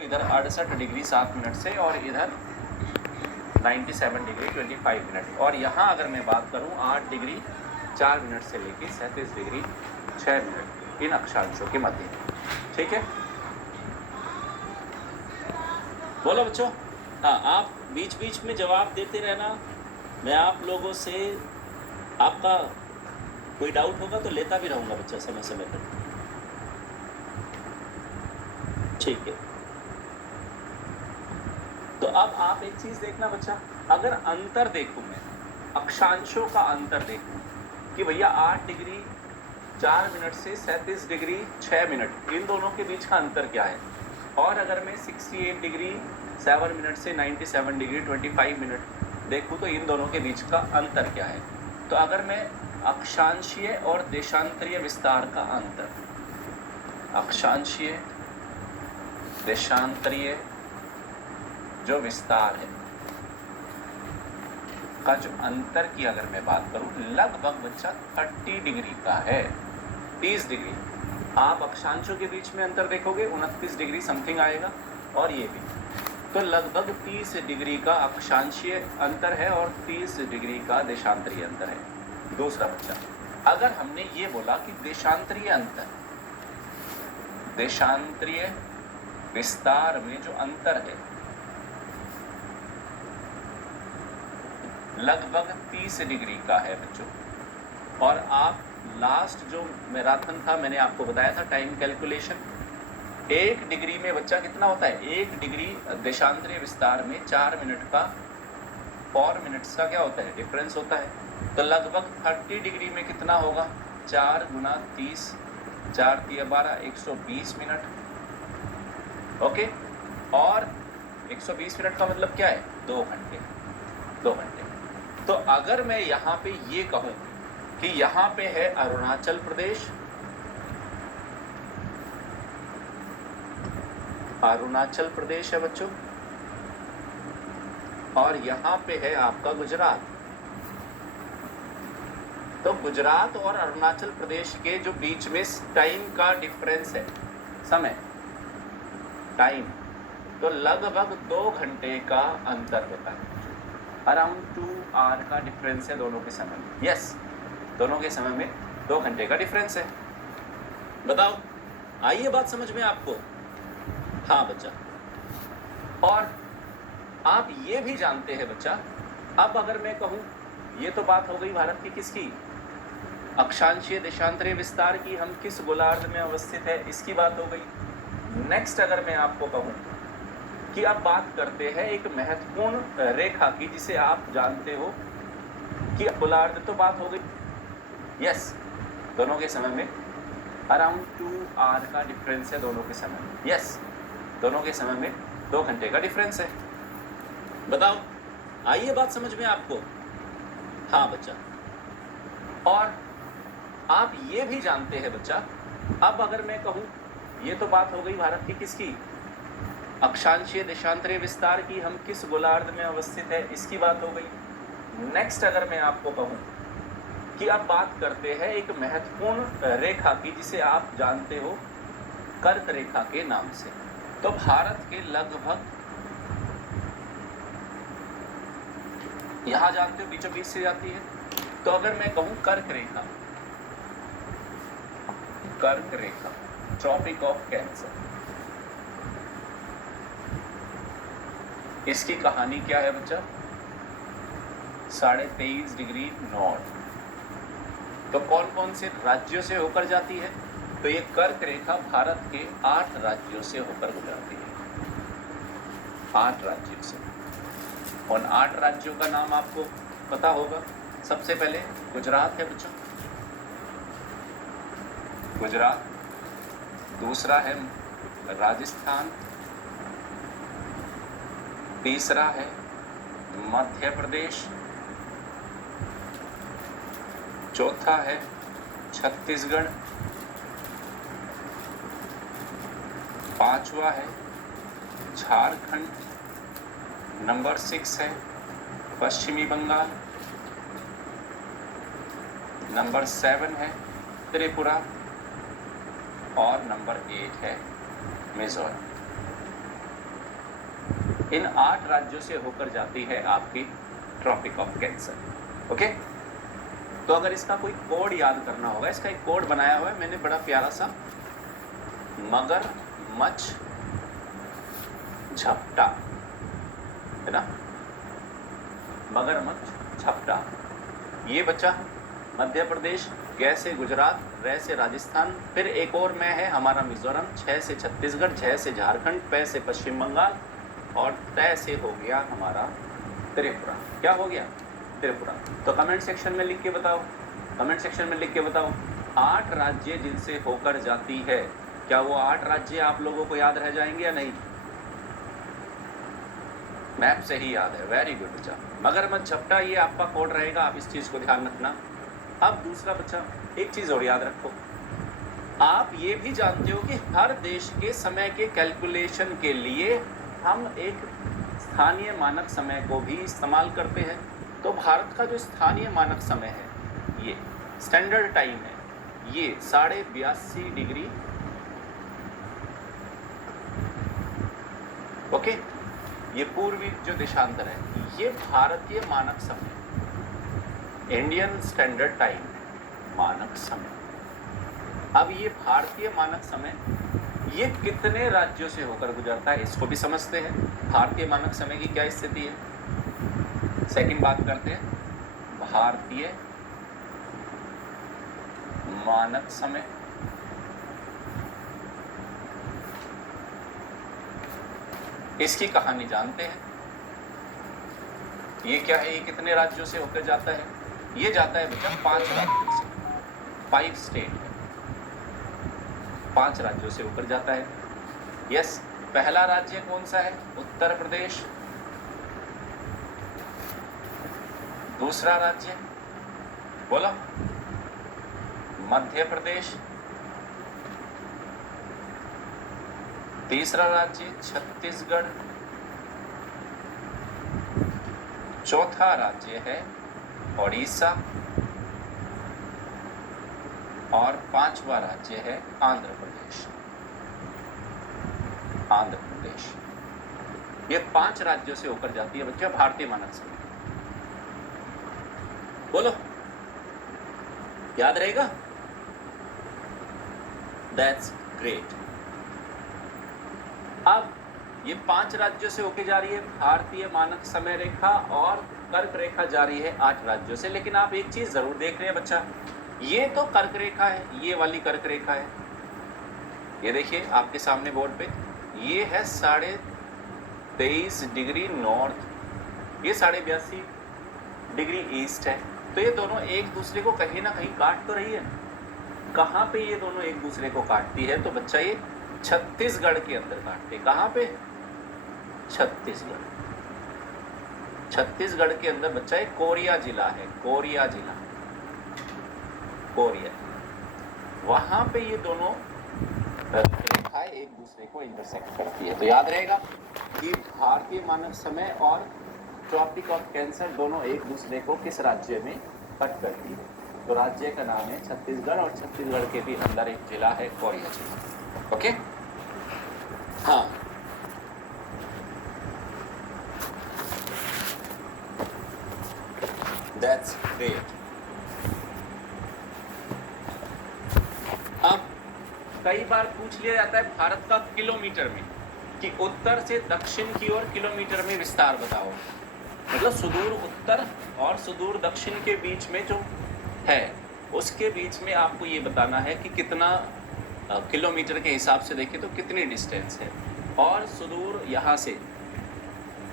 तो इधर 68 degree 7 minute से और इधर 97 डिग्री 25 मिनट। और यहाँ अगर मैं बात करूँ 8 डिग्री 4 मिनट से लेकर 37 डिग्री 6 मिनट इन अक्षांशों के मध्य। ठीक है, बोलो बच्चों। हाँ, आप बीच बीच में जवाब देते रहना। मैं आप लोगों से आपका कोई डाउट होगा तो लेता भी रहूँगा बच्चा समय समय पर। ठीक है, तो अब आप एक चीज़ देखना बच्चा, अगर अंतर देखूँ मैं, अक्षांशों का अंतर देखूँ कि भैया 8 डिग्री 4 मिनट से 37 डिग्री 6 मिनट इन दोनों के बीच का अंतर क्या है, और अगर मैं 68 डिग्री 7 मिनट से 97 डिग्री 25 मिनट देखूँ तो इन दोनों के बीच का अंतर क्या है। तो अगर मैं अक्षांशीय और देशांतरीय विस्तार का अंतर, अक्षांशीय देशांतरीय जो विस्तार है का जो अंतर की अगर मैं बात करूं, लगभग बच्चा 30 डिग्री का है, 30 डिग्री। आप अक्षांशों के बीच में अंतर देखोगे 29 डिग्री समथिंग आएगा, और ये भी तो लगभग 30 डिग्री का अक्षांशीय अंतर है और 30 डिग्री का देशांतरीय अंतर है। दूसरा बच्चा, अगर हमने ये बोला कि देशांतरीय अंतर, देशांतरीय विस्तार में जो अंतर है लगभग 30 डिग्री का है बच्चों, और आप लास्ट जो मैराथन था मैंने आपको बताया था टाइम कैलकुलेशन, 1 डिग्री में बच्चा कितना होता है, 1 डिग्री देशांतरीय विस्तार में 4 मिनट का 4 मिनट्स का क्या होता है, डिफरेंस होता है। तो लगभग 30 डिग्री में कितना होगा, 4 गुना 30, 4 तिया 12, 120 मिनट। ओके, और 120 मिनट का मतलब क्या है, 2 घंटे, 2 घंटे। तो अगर मैं यहाँ पे ये कहूँ कि यहाँ पे है अरुणाचल प्रदेश, अरुणाचल प्रदेश है बच्चों, और यहाँ पे है आपका गुजरात। तो गुजरात और अरुणाचल प्रदेश के जो बीच में टाइम का डिफरेंस है, समय टाइम, तो लगभग 2 घंटे का अंतर होता है, अराउंड 2 आवर का डिफरेंस है दोनों के समय में। यस, दोनों के समय में 2 घंटे का डिफरेंस है। बताओ, आई ये बात समझ में आपको? हाँ बच्चा, और आप ये भी जानते हैं बच्चा, अब अगर मैं कहूँ, ये तो बात हो गई भारत की किसकी, अक्षांशीय देशांतरीय विस्तार की, हम किस गोलार्ध में अवस्थित है इसकी बात हो गई। नेक्स्ट अगर मैं आपको कहूँ कि अब बात करते हैं एक महत्वपूर्ण रेखा की जिसे आप जानते हो कि गोलार्ध, तो बात हो गई। यस, दोनों के समय में अराउंड 2 आवर का डिफरेंस है दोनों के समय में। यस, दोनों के समय में 2 घंटे का डिफरेंस है। बताओ, आई ये बात समझ में आपको? हाँ बच्चा, और आप ये भी जानते हैं बच्चा, अब अगर मैं कहूँ, ये तो बात हो गई भारत की किसकी, अक्षांशीय देशांतरीय विस्तार की, हम किस गोलार्ध में अवस्थित है इसकी बात हो गई। नेक्स्ट अगर मैं आपको कहूँ कि अब बात करते हैं एक महत्वपूर्ण रेखा की जिसे आप जानते हो कर्क रेखा के नाम से, तो भारत के लगभग, यहाँ जानते हो बीचों बीच से जाती है, तो अगर मैं कहूँ कर्क रेखा, कर्क रेखा, ट्रॉपिक ऑफ कैंसर, इसकी कहानी क्या है बच्चा, 23.5 डिग्री नॉर्थ। तो कौन कौन से राज्यों से होकर जाती है, तो ये कर्क रेखा भारत के 8 राज्यों से होकर गुजरती है, 8 राज्यों से। उन 8 राज्यों का नाम आपको पता होगा। सबसे पहले गुजरात है बच्चों, गुजरात। दूसरा है राजस्थान, तीसरा है मध्य प्रदेश, चौथा है छत्तीसगढ़, पांचवा है झारखंड, नंबर 6 है पश्चिमी बंगाल, नंबर 7 है त्रिपुरा, और नंबर 8 है मिजोरम। इन 8 राज्यों से होकर जाती है आपकी ट्रॉपिक ऑफ कैंसर। ओके, तो अगर इसका कोई कोड याद करना होगा, इसका एक कोड बनाया हुआ है मैंने बड़ा प्यारा सा, मगरमच्छ झपटा, है ना, मगरमच्छ झपटा। ये बच्चा मध्य प्रदेश, ग से गुजरात, र से राजस्थान, फिर एक और में है हमारा मिजोरम, छ से छत्तीसगढ़, झ से झारखंड, प से पश्चिम बंगाल और त से हो गया हमारा त्रिपुरा। क्या हो गया? त्रिपुरा। तो कमेंट सेक्शन में लिख के बताओ, कमेंट सेक्शन में लिख के बताओ 8 राज्य जिनसे होकर जाती है, क्या वो 8 राज्य आप लोगों को याद रह जाएंगे या नहीं? मैप से ही याद है, वेरी गुड बच्चा। मगरमच्छ झपटा ये आपका कोड रहेगा, आप इस चीज को ध्यान रखना। अब दूसरा बच्चा, एक चीज और याद रखो, आप ये भी जानते हो कि हर देश के समय के कैलकुलेशन के लिए हम एक स्थानीय मानक समय को भी इस्तेमाल करते हैं। तो भारत का जो स्थानीय मानक समय है, ये स्टैंडर्ड टाइम है, ये 82.5 डिग्री, ओके, ये पूर्वी जो देशांतर है, ये भारतीय मानक समय, इंडियन स्टैंडर्ड टाइम, मानक समय। अब ये भारतीय मानक समय ये कितने राज्यों से होकर गुजरता है, इसको भी समझते हैं। भारतीय मानक समय की क्या स्थिति है, सेकंड बात करते हैं। भारतीय मानक समय इसकी कहानी जानते हैं। ये क्या है, ये कितने राज्यों से होकर जाता है? ये जाता है बच्चा 5 राज्यों से, 5 स्टेट, 5 राज्यों से होकर जाता है। यस, पहला राज्य कौन सा है? उत्तर प्रदेश। दूसरा राज्य बोलो, मध्य प्रदेश। तीसरा राज्य छत्तीसगढ़। चौथा राज्य है ओडिशा और 5वां राज्य है आंध्र प्रदेश। आंध्र प्रदेश, ये 5 राज्यों से होकर जाती है बच्चा भारतीय मानक समय। बोलो, याद रहेगा? That's great. अब ये 5 राज्यों से होके जा रही है भारतीय मानक समय रेखा, और कर्क रेखा जा रही है 8 राज्यों से। लेकिन आप एक चीज जरूर देख रहे हैं बच्चा, ये तो कर्क रेखा है, ये वाली कर्क रेखा है, ये देखिए आपके सामने बोर्ड पे, ये है 23.5 डिग्री नॉर्थ, ये 82.5 डिग्री ईस्ट है। तो ये दोनों एक दूसरे को कहीं ना कहीं काट तो रही है। कहाँ पे ये दोनों एक दूसरे को काटती है? तो बच्चा ये छत्तीसगढ़ के अंदर काटते। कहाँ पे? छत्तीसगढ़। छत्तीसगढ़ के अंदर बच्चा एक कोरिया जिला है, कोरिया जिला, कोरिया, वहां पे ये दोनों रेखाएं एक दूसरे को इंटरसेक्ट करती है। तो याद रहेगा कि भारतीय मानक समय और ट्रॉपिक ऑफ कैंसर दोनों एक दूसरे को किस राज्य में कट करती है? तो राज्य का नाम है छत्तीसगढ़, और छत्तीसगढ़ के भी अंदर एक जिला है कोरिया जिला। ओके, हाँ, दैट्स ग्रेट। अब कई बार पूछ लिया जाता है भारत का किलोमीटर में, कि उत्तर से दक्षिण की ओर किलोमीटर में विस्तार बताओ। मतलब सुदूर उत्तर और सुदूर दक्षिण के बीच में जो है, उसके बीच में आपको ये बताना है कि कितना किलोमीटर के हिसाब से देखें तो कितनी डिस्टेंस है। और सुदूर यहाँ से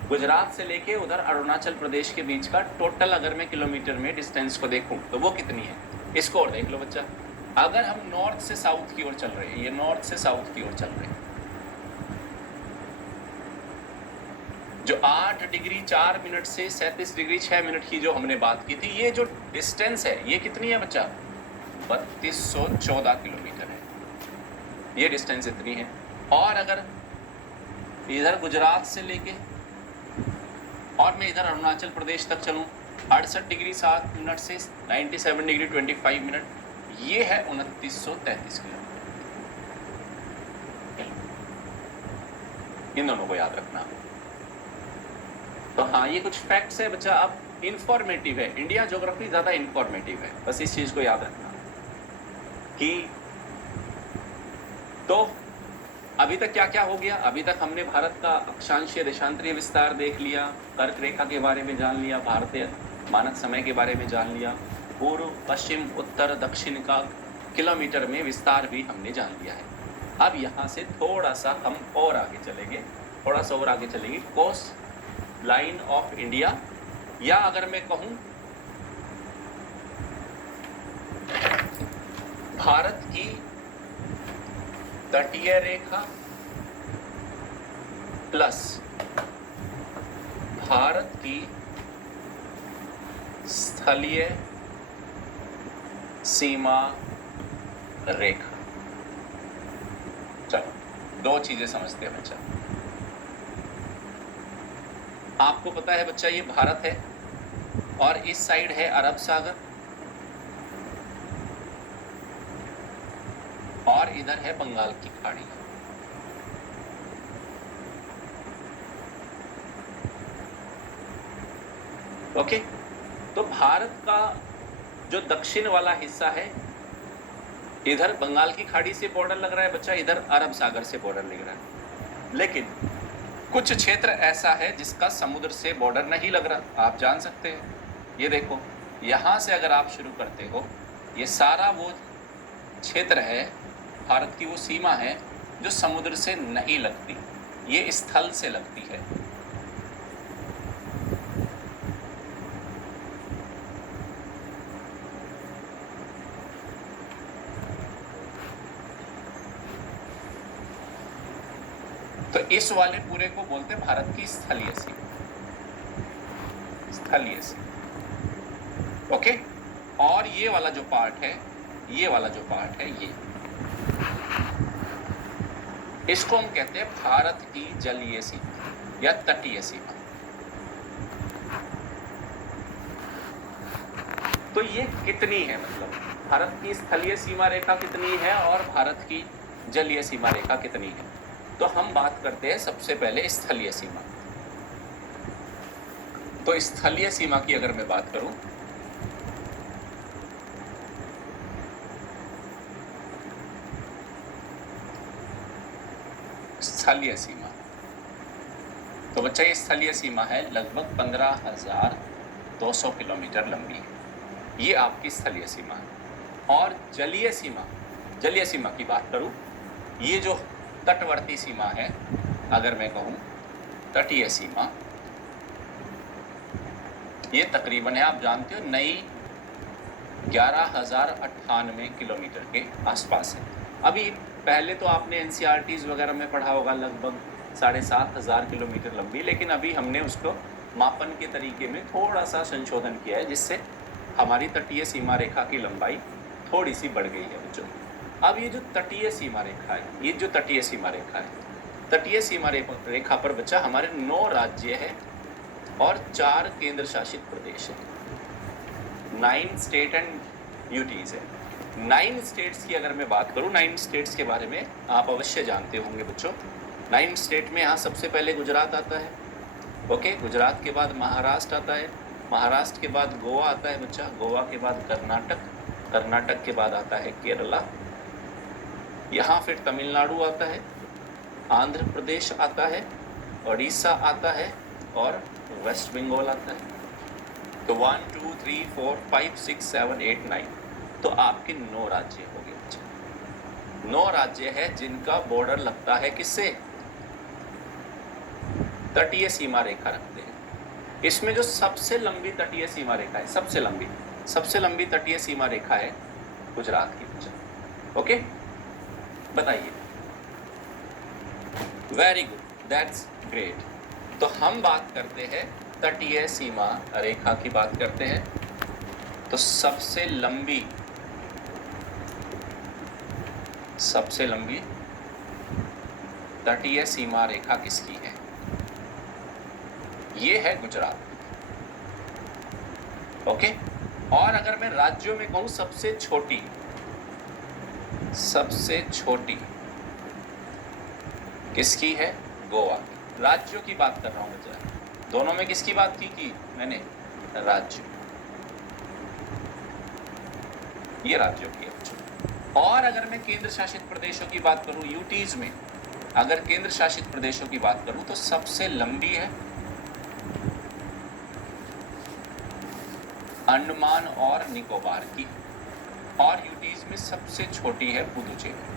गुजरात से लेके उधर अरुणाचल प्रदेश के बीच का टोटल अगर मैं किलोमीटर में डिस्टेंस को देखूं तो वो कितनी है? इसको और देख लो बच्चा। अगर हम नॉर्थ से साउथ की ओर चल रहे हैं, ये नॉर्थ से साउथ की ओर चल रहे हैं, जो 8 डिग्री 4 मिनट से 37 डिग्री 6 मिनट की जो हमने बात की थी, ये जो डिस्टेंस है ये कितनी है बच्चा? 3214 किलोमीटर है, ये डिस्टेंस इतनी है। और अगर इधर गुजरात से लेके और मैं इधर अरुणाचल प्रदेश तक चलूं, 68 डिग्री 7 मिनट से 97 डिग्री 25 मिनट, ये है 2933 किलोमीटर। इन दोनों को याद रखना। तो हाँ, ये कुछ फैक्ट्स है बच्चा, अब इंफॉर्मेटिव है, इंडिया ज्योग्राफी ज़्यादा इंफॉर्मेटिव है, बस इस चीज़ को याद रखना कि तो अभी तक क्या क्या हो गया। अभी तक हमने भारत का अक्षांशीय देशांतरीय विस्तार देख लिया, कर्क रेखा के बारे में जान लिया, भारतीय मानक समय के बारे में जान लिया, पूर्व पश्चिम उत्तर दक्षिण का किलोमीटर में विस्तार भी हमने जान लिया है। अब यहाँ से थोड़ा सा हम और आगे चलेंगे, थोड़ा सा और आगे चलेंगे, कोस्ट लाइन ऑफ इंडिया, या अगर मैं कहूँ भारत की तटीय रेखा प्लस भारत की स्थलीय सीमा रेखा। चलो दो चीजें समझते हैं बच्चा। आपको पता है बच्चा, ये भारत है और इस साइड है अरब सागर और इधर है बंगाल की खाड़ी। ओके, तो भारत का जो दक्षिण वाला हिस्सा है, इधर बंगाल की खाड़ी से बॉर्डर लग रहा है बच्चा, इधर अरब सागर से बॉर्डर लग रहा है। लेकिन कुछ क्षेत्र ऐसा है जिसका समुद्र से बॉर्डर नहीं लग रहा, आप जान सकते हैं। ये देखो, यहाँ से अगर आप शुरू करते हो, ये सारा वो क्षेत्र है, भारत की वो सीमा है जो समुद्र से नहीं लगती, ये स्थल से लगती है। तो इस वाले पूरे को बोलते हैं भारत की स्थलीय सीमा, स्थलीय सीमा। ओके, और ये वाला जो पार्ट है, ये वाला जो पार्ट है, ये इसको हम कहते हैं भारत की जलीय सीमा या तटीय सीमा। तो ये कितनी है, मतलब भारत की स्थलीय सीमा रेखा कितनी है और भारत की जलीय सीमा रेखा कितनी है। तो हम बात करते हैं सबसे पहले स्थलीय सीमा। तो स्थलीय सीमा की अगर मैं बात करूं, स्थलीय सीमा, तो बच्चा ये स्थलीय सीमा है लगभग 15,200 किलोमीटर लंबी, ये आपकी स्थलीय सीमा है। और जलीय सीमा, जलीय सीमा की बात करूं, ये जो तटवर्ती सीमा है, अगर मैं कहूं तटीय सीमा, ये तकरीबन है, आप जानते हो, नई 11,098 किलोमीटर के आसपास है। अभी पहले तो आपने एनसीईआरटीज वगैरह में पढ़ा होगा लगभग 7,500 किलोमीटर लंबी, लेकिन अभी हमने उसको मापन के तरीके में थोड़ा सा संशोधन किया है, जिससे हमारी तटीय सीमा रेखा की लंबाई थोड़ी सी बढ़ गई है बच्चों। अब ये जो तटीय सीमा रेखा है, ये जो तटीय सीमा रेखा है, तटीय सीमा रेखा पर बच्चा हमारे 9 राज्य है और 4 केंद्र शासित प्रदेश है, 9 स्टेट एंड यूटीज है। 9 स्टेट्स की अगर मैं बात करूं, 9 स्टेट्स के बारे में आप अवश्य जानते होंगे बच्चों। 9 स्टेट में यहाँ सबसे पहले गुजरात आता है। ओके, गुजरात के बाद महाराष्ट्र आता है, महाराष्ट्र के बाद गोवा आता है बच्चा, गोवा के बाद कर्नाटक, कर्नाटक के बाद आता है केरला, यहाँ फिर तमिलनाडु आता है, आंध्र प्रदेश आता है, उड़ीसा आता है और वेस्ट बंगाल आता है। तो 1 2 3 4 5 6 7 8 9, तो आपके 9 राज्य हो गए बच्चे। 9 राज्य है जिनका बॉर्डर लगता है किससे, तटीय सीमा रेखा रखते हैं। इसमें जो सबसे लंबी तटीय सीमा रेखा है, सबसे लंबी तटीय सीमा रेखा है गुजरात की बच्चा। ओके, बताइए। Very good, that's great. तो हम बात करते हैं तटीय सीमा रेखा की बात करते हैं। तो सबसे लंबी तटीय सीमा रेखा किसकी है, ये है गुजरात। ओके, और अगर मैं राज्यों में कहूं सबसे छोटी किसकी है, गोवा की। राज्यों की बात कर रहा हूं बच्चा, दोनों में किसकी बात की मैंने? राज्य, ये राज्यों की है बच्चों। और अगर मैं केंद्र शासित प्रदेशों की बात करूं, यूटीज में अगर केंद्र शासित प्रदेशों की बात करूं तो सबसे लंबी है अंडमान और निकोबार की, और यूटीज में सबसे छोटी है पुदुचेरी।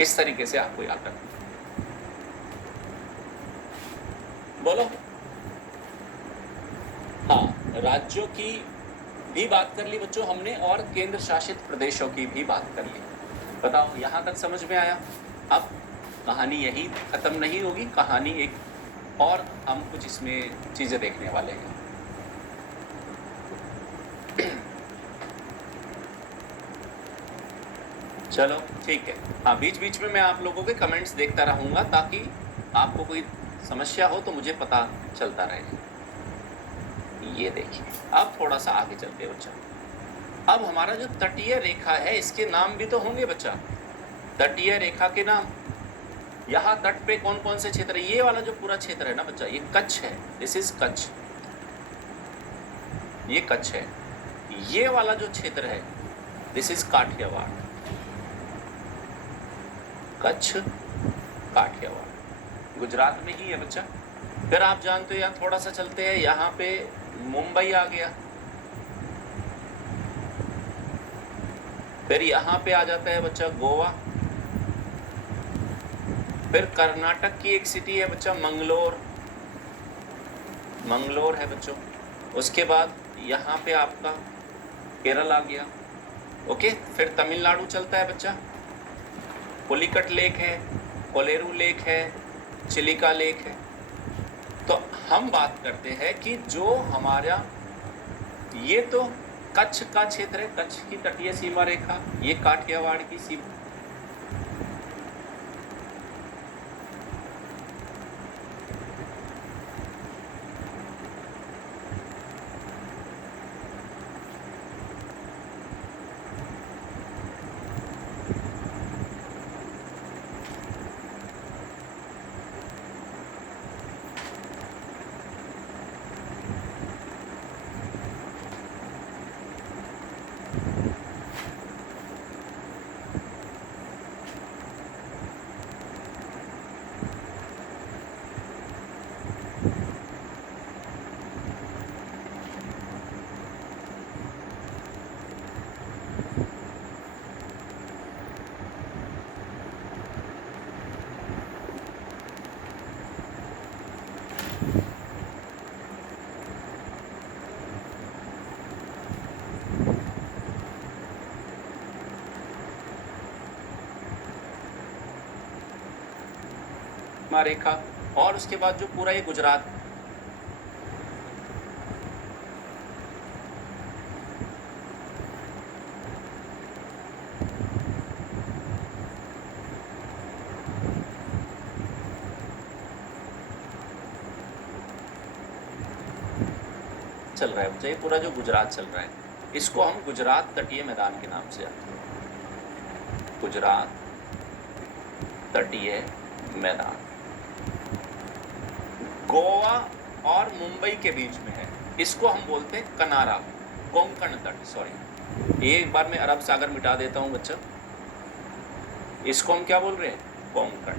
इस तरीके से आपको याद रखना। बोलो। हाँ, राज्यों की भी बात कर ली बच्चों हमने और केंद्र शासित प्रदेशों की भी बात कर ली। बताओ यहां तक समझ में आया? अब कहानी यही खत्म नहीं होगी, कहानी एक और हम कुछ इसमें चीजें देखने वाले हैं। चलो ठीक है। हाँ, बीच बीच में मैं आप लोगों के कमेंट्स देखता रहूंगा ताकि आपको कोई समस्या हो तो मुझे पता चलता रहे। ये देखिए, अब थोड़ा सा आगे चलते हैं बच्चा। अब हमारा जो तटीय रेखा है इसके नाम भी तो होंगे बच्चा। तटीय रेखा के नाम, यहाँ तट पे कौन कौन से क्षेत्र है? ये वाला जो पूरा क्षेत्र है ना बच्चा, ये कच्छ है। दिस इज कच्छ, ये कच्छ है। ये वाला जो क्षेत्र है दिस इज काठियावाड़। कच्छ काठियावाड़ गुजरात में ही है बच्चा। फिर आप जानते हो, यहाँ थोड़ा सा चलते हैं, यहाँ पे मुंबई आ गया। फिर यहाँ पे आ जाता है बच्चा गोवा। फिर कर्नाटक की एक सिटी है बच्चा मंगलोर, मंगलोर है बच्चों। उसके बाद यहाँ पे आपका केरल आ गया। ओके, फिर तमिलनाडु चलता है बच्चा। पुलिकट लेक है, कोलेरू लेक है, चिलिका लेक है। तो हम बात करते हैं कि जो हमारा ये तो कच्छ का क्षेत्र है, कच्छ की तटीय सीमा रेखा, ये काठियावाड़ की सीमा। रेखा, और उसके बाद जो पूरा ये गुजरात चल रहा है, ये पूरा जो गुजरात चल रहा है इसको हम गुजरात तटीय मैदान के नाम से जानते हैं। गुजरात तटीय मैदान गोवा और मुंबई के बीच में है, इसको हम बोलते हैं कनारा, कोंकण तट। सॉरी, एक बार मैं अरब सागर मिटा देता हूं बच्चा। इसको हम क्या बोल रहे हैं? कोंकण।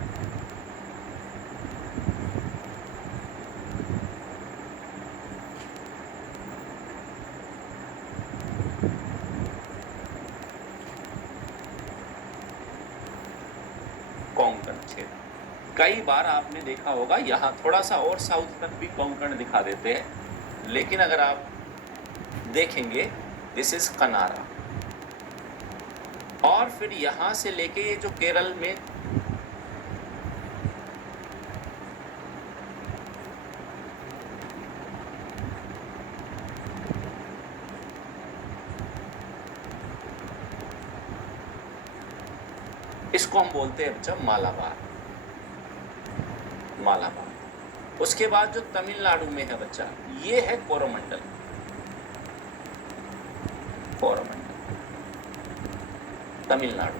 कोंकण क्षेत्र। कई बार आपने देखा होगा यहाँ थोड़ा सा और साउथ तक भी कोंकण दिखा देते हैं, लेकिन अगर आप देखेंगे दिस इज कनारा। और फिर यहाँ से लेके ये जो केरल में इसको हम बोलते हैं बच्चा मालाबार, मालाबार। उसके बाद जो तमिलनाडु में है बच्चा, ये है कोरोमंडल, कोरोमंडल तमिलनाडु।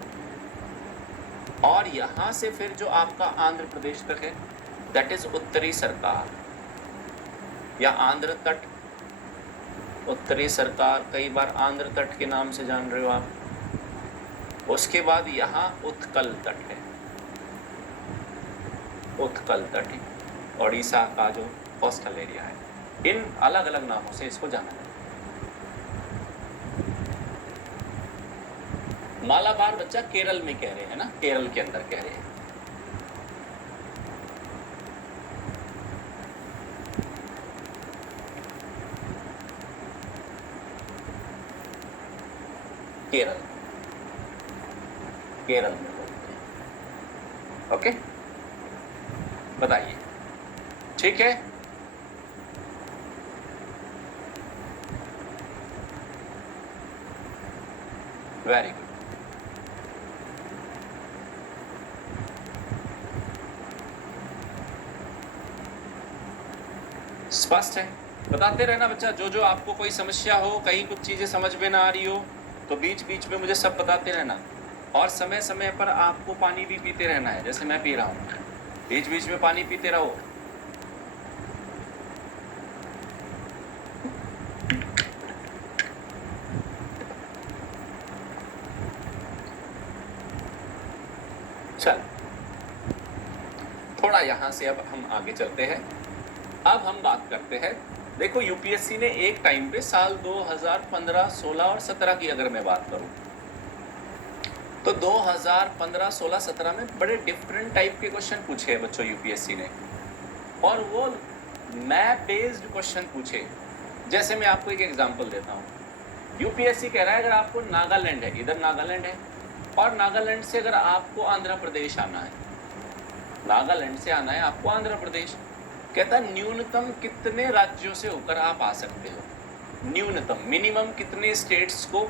और यहाँ से फिर जो आपका आंध्र प्रदेश तक है दैट इज उत्तरी सरकार या आंध्र तट। उत्तरी सरकार कई बार आंध्र तट के नाम से जान रहे हो आप। उसके बाद यहाँ उत्कल तट है, उत्कल तट है ओडिशा का जो कोस्टल एरिया है। इन अलग अलग नामों से इसको जाना जाता है। मालाबार बच्चा केरल में कह रहे हैं ना, केरल के अंदर कह रहे हैं। केरल, केरल में बोलते हैं। ओके, बताइए, ठीक है। Very good. स्पष्ट है, बताते रहना बच्चा। जो जो आपको कोई समस्या हो, कहीं कुछ चीजें समझ में ना आ रही हो तो बीच बीच में मुझे सब बताते रहना। और समय समय पर आपको पानी भी पीते रहना है, जैसे मैं पी रहा हूँ। बीच बीच में पानी पीते रहो। चल, थोड़ा यहां से अब हम आगे चलते हैं। अब हम बात करते हैं, देखो यूपीएससी ने एक टाइम पे साल 2015, 16 और 17 की अगर मैं बात करूं तो 2015, 16, 17 में बड़े डिफरेंट टाइप के क्वेश्चन पूछे हैं बच्चों यूपीएससी ने, और वो मैप बेस्ड क्वेश्चन पूछे। जैसे मैं आपको एक एग्जांपल देता हूँ। यूपीएससी कह रहा है अगर आपको नागालैंड है, इधर नागालैंड है, और नागालैंड से अगर आपको आंध्र प्रदेश आना है, नागालैंड से आना है आपको आंध्र प्रदेश, कहता न्यूनतम कितने राज्यों से होकर आप आ सकते हो। न्यूनतम, मिनिमम कितने स्टेट्स को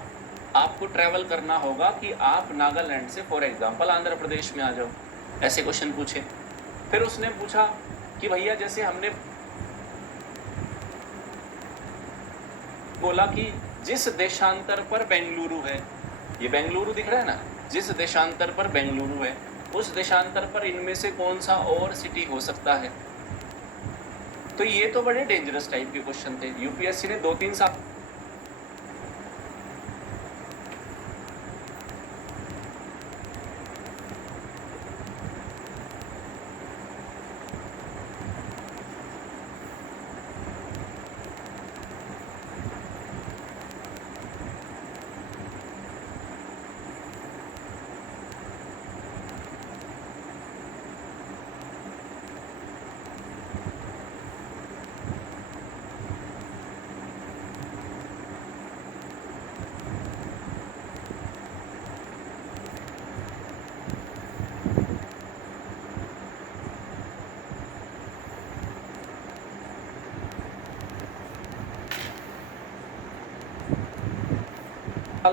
आपको ट्रैवल करना होगा कि आप नागालैंड से फॉर एग्जांपल आंध्र प्रदेश में आ जाओ। ऐसे क्वेश्चन पूछे। फिर उसने पूछा कि भैया जैसे हमने बोला कि जिस देशांतर पर बेंगलुरु है, ये बेंगलुरु दिख रहा है ना, जिस देशांतर पर बेंगलुरु है उस देशांतर पर इनमें से कौन सा और सिटी हो सकता है। तो ये तो बड़े डेंजरस टाइप के क्वेश्चन थे। यूपीएससी ने 2-3 साल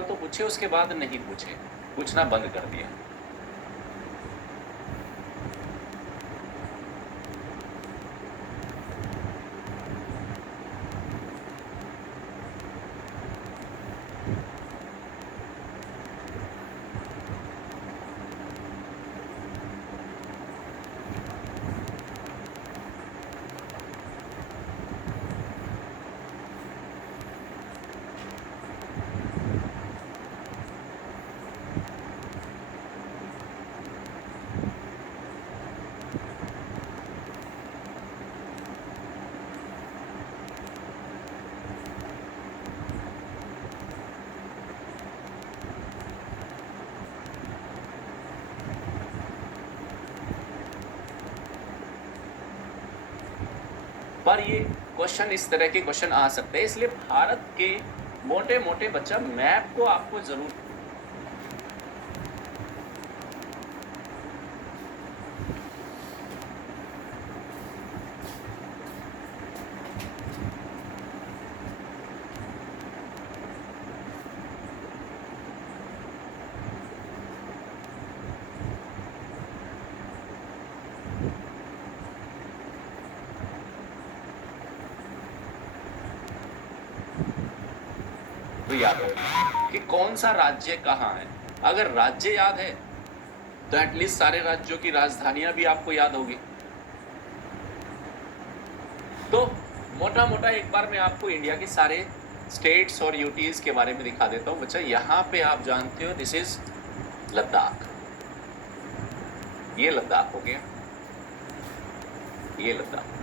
तो पूछे, उसके बाद नहीं पूछे, पूछना बंद कर दिया। पर ये क्वेश्चन, इस तरह के क्वेश्चन आ सकते हैं, इसलिए भारत के मोटे मोटे बच्चा मैप को आपको जरूर तो याद रखना कि कौन सा राज्य कहाँ है। अगर राज्य याद है तो एटलीस्ट सारे राज्यों की राजधानियां भी आपको याद होगी। तो मोटा मोटा एक बार मैं आपको इंडिया के सारे स्टेट्स और यूटीज के बारे में दिखा देता हूँ बच्चा। यहाँ पे आप जानते हो दिस इज लद्दाख, ये लद्दाख हो गया, ये लद्दाख।